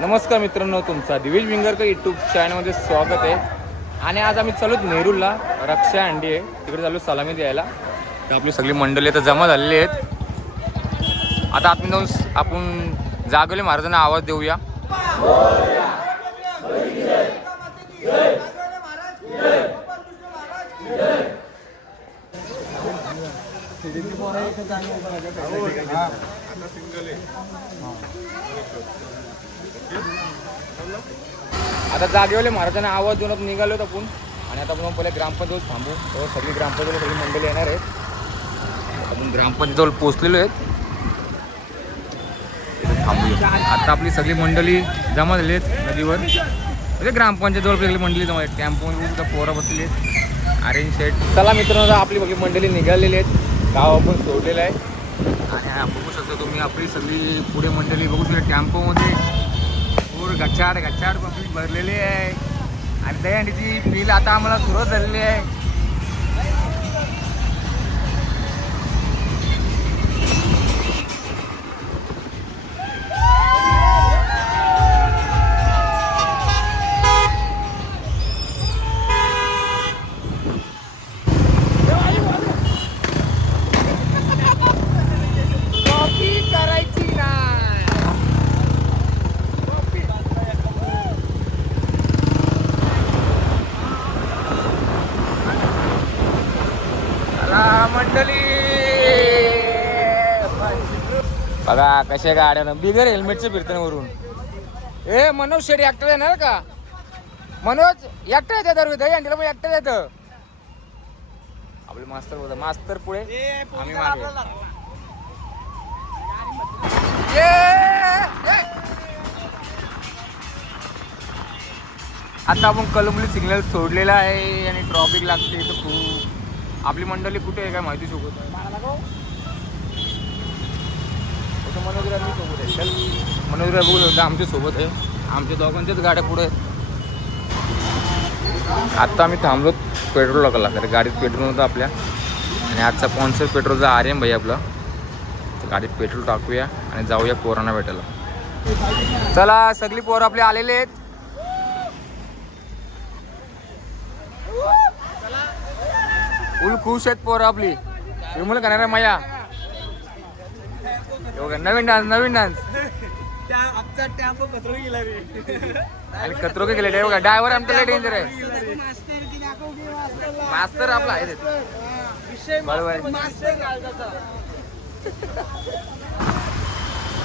नमस्कार मित्रांनो तुमचा दिवेश विंगरकर यूट्यूब चॅनलमध्ये स्वागत आहे. आणि आज आम्ही चालू नेरूरला रक्षा अंडी आहे. तिकडे चालू सलामी द्यायला. तर आपली सगळी मंडळी आता जमा झालेली आहेत. आता आपण जाऊन आपण जागवले महाराजांना आवाज देऊया. आता जागेवले महाराजांना आवाज देऊन निघालो होतो आपण. आणि आता आपण पहिले ग्रामपंचायत थांबू. तेव्हा सगळी ग्रामपंचायत सगळी मंडळी येणार आहेत. आपण ग्रामपंचायतजवळ पोचलेलो आहेत. थांबूया. आता आपली सगळी मंडळी जमा झाली आहेत नदीवर. म्हणजे ग्रामपंचायतजवळ सगळी मंडळी जमा आहेत. टेम्पोमध्ये पोरा बसलेली आहेत. अरेंज सेट चला मित्रांनो आपली सगळी मंडळी निघालेली आहेत. गाव आपण सोडलेलं आहे. आणि बघू शकता तुम्ही आपली सगळी पुढे मंडळी बघू शकता. कॅम्पोमध्ये गच्चाड गच्चाड कंप्लीट भरलेली आहे. आणि दहीहंडीची बिल आता आम्हाला सुरुवात झालेली आहे. बघा कशा गाड्यानं. बिगर हेल्मेटचं फिरताना वरून. ए मनोज शेडी एकटा येणार का? मनोज एकटा येते दर दही अंडीला पण एकटा येतं. आपले मास्तर होता मास्तर पुढे आम्ही मागे. आता आपण कलंबली सिग्नल सोडलेला आहे आणि ट्रॉफिक लागते तर खूप. आपली मंडळी कुठे आहे काय माहिती मनोज मनोजरांनी सोबत आहे चल. बघू शकता आमच्यासोबत आहे. आमच्या दोघांच्याच गाड्या पुढे आहेत. आत्ता आम्ही थांबलो पेट्रोल लागला तर गाडीत पेट्रोल नव्हतं आपल्या. आणि आजचा स्पॉन्सर पेट्रोलचा आर्यन भाई आपला. तर गाडीत पेट्रोल टाकूया आणि जाऊया पोरांना भेटायला. चला सगळी पोरं आपले आलेले आहेत. फुल खुश आहेत पोरं आपली. विमल करणार माया. बघा, नवीन डान्स नवीन डान्स आमचा टॅम्पो कचरो गेला रे. आणि कचरो काय केले बघा ड्रायव्हर आमचा डेंजर आहे. मास्तर आपला आहे.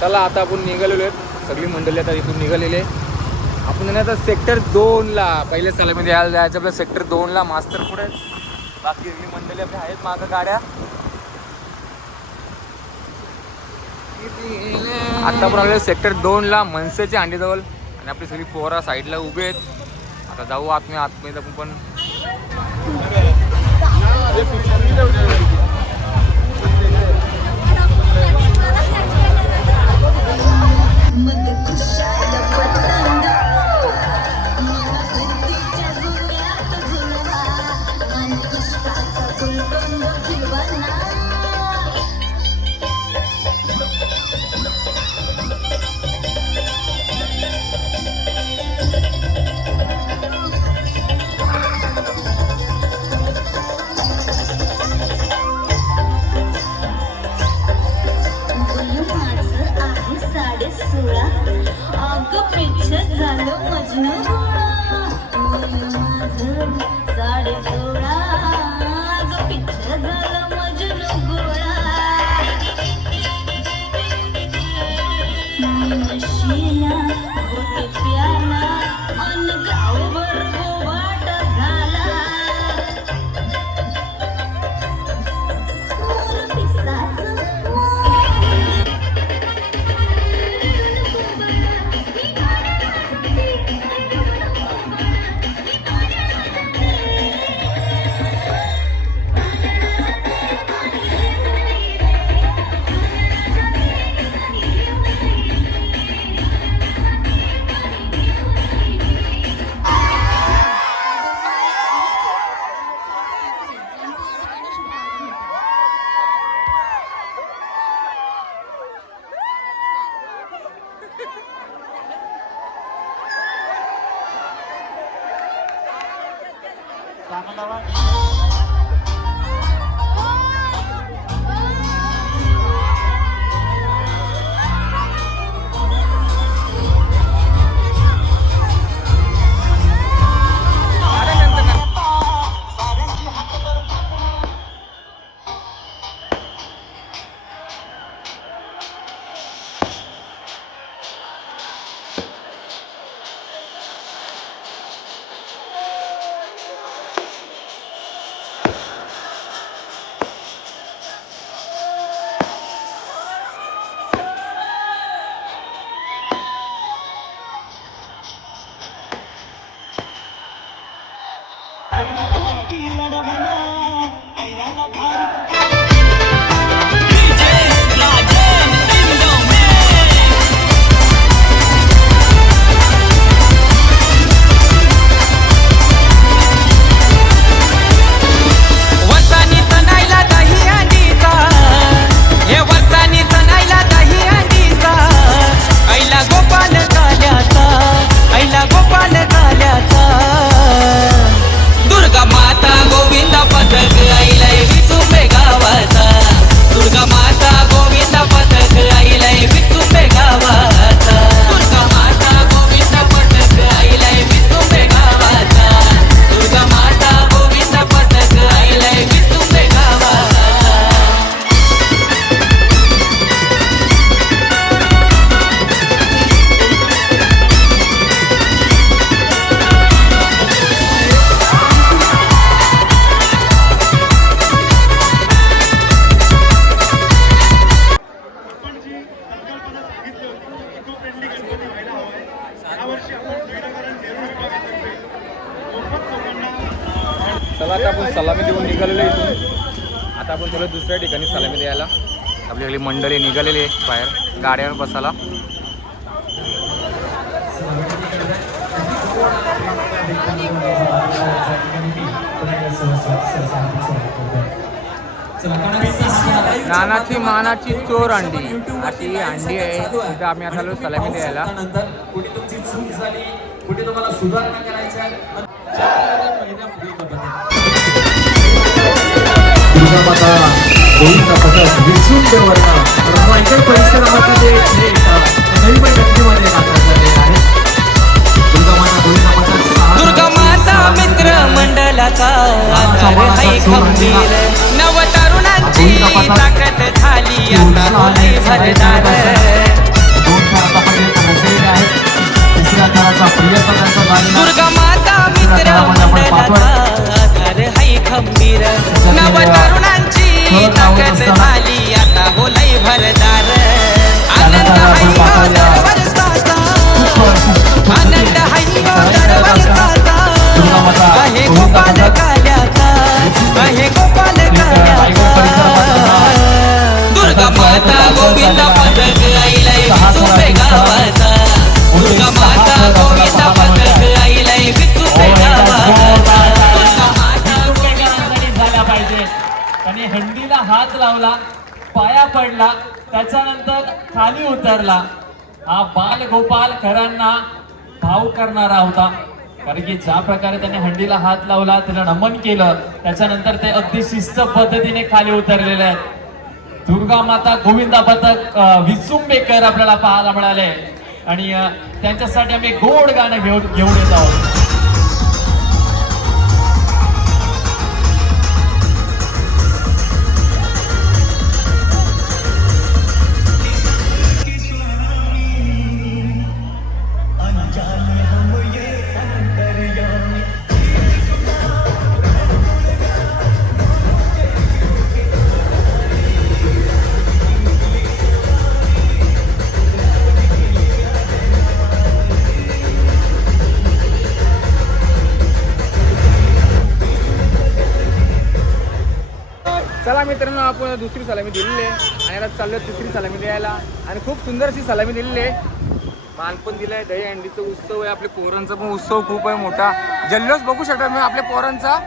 चला आता आपण निघालेलो आहेत सगळी मंडळी आता इथून निघालेली. आहे आपण आता सेक्टर दोनला पहिल्या सलामी द्यायला जायचं आपल्या सेक्टर दोनला मास्तर पुढे. बाकी सगळी मंडळी आपल्या आहेत मागं गाड्या. आत्ता पण आलेलो सेक्टर दोनला मनसेच्या अंडीजवळ आणि आपली सगळी पोहरा साईडला उभे आहेत. आता जाऊ आतमध्ये आतमध्ये आपण पण. 側に आपल्याकडे मंडळी निघालेली आहे बाहेर गाड्यावर बसायला. नानाची मानाची चोर अंडी. अशी अंडी आहे. तिथं आम्ही आता आलो सलामी द्यायला. नंतर कुठे तुमची चूक झाली कुठे तुम्हाला सुधारणा करायच्या दुर्गा माता गोविंदा पथक विचून परिसरामध्ये हे येतात, ते नवी पैठणीमध्ये आहे दुर्गा माता गोविंदा पथक दुर्गा माता मित्र मंडलाचा आधार हाय खंबीर. नव तरुणांची ताकद झाली आता भरदार. दोन रचलेले आहेत तिसऱ्या प्रियपदाचा झालेला दुर्गा माता मित्र मंडलाचा आधार हाय खंबीर. नव तरुणांची ताकद झाली आता होलय भरदार. आनंद हरिओ दरबार आनंद हरिओ दरबार आणला त्याच्यानंतर खाली उतरला. हा बालगोपाल खरांना भाव करणारा होता. कारण की ज्या प्रकारे त्याने हंडीला हात लावला त्याला नमन केलं त्याच्यानंतर ते अगदी शिस्त पद्धतीने खाली उतरलेले आहेत. दुर्गा माता गोविंदा पथक विसुंबेकर आपल्याला पाहायला मिळाले. आणि त्यांच्यासाठी आम्ही गोड गाणं घेऊन घेऊन येत आहोत. आपण दुसरी सलामी दिलेली आहे. आणि आता चाललो तिसरी सलामी द्यायला. आणि खूप सुंदर अशी सलामी दिलेली आहे. माल पण दिलाय. दही अंडीचा उत्सव आहे. आपल्या पोरांचा पण उत्सव खूप आहे मोठा. जल्लोष बघू शकता मी आपल्या पोरांचा.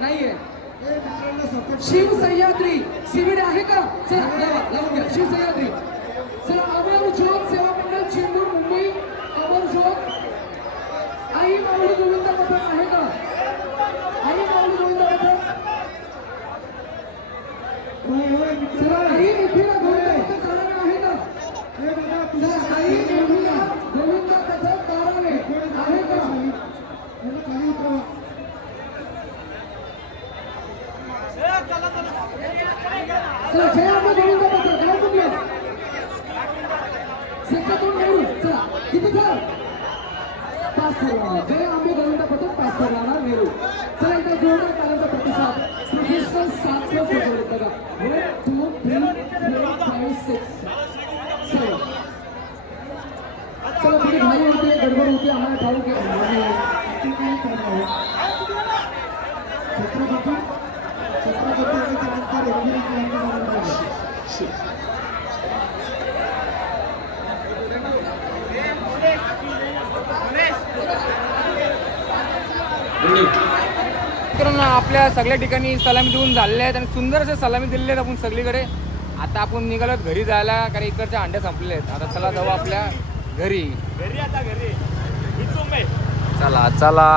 नाहीये. शिव सह्याद्री सीबीडी आहे का? चला लावा, लावून घ्या. शिव सह्याद्री चला अमर ज्योत सेवा मंडळ चेंबूर मुंबई अमर ज्योत. आई माऊली गोविंद पथक आहे का? आई माऊली गोविंद पथक. चला आई एकविरा गोविंद पथक ताराणे आहे का चला आई एकविरा गोविंद पथक ताराणे आहे का चला जय आंबे गोविंद पथक गाव कुठलं सेक्टरतून नेहरू चला किती घर पाच ठरवणार जय आंबे गोविंद पथक पाच ठरवणार नेहरू चला एकदा जोरदार कालाचा प्रतिसाद प्रोफेशनल सात प्लस होते बघा one two three four five six चला चला थोडी भारी होते गडबड होते छत्रपती त्यानंतर यांनी मित्रांनो आपल्या सगळ्या ठिकाणी सलामी देऊन झालेल्या आहेत आणि सुंदर असे सलामी दिलेले आहेत आपण सगळीकडे. आता आपण निघालो घरी जायला कारण इकडच्या अंड्या संपले आहेत. आता चला जाऊ आपल्या घरी. घरी आता घरी. चला चला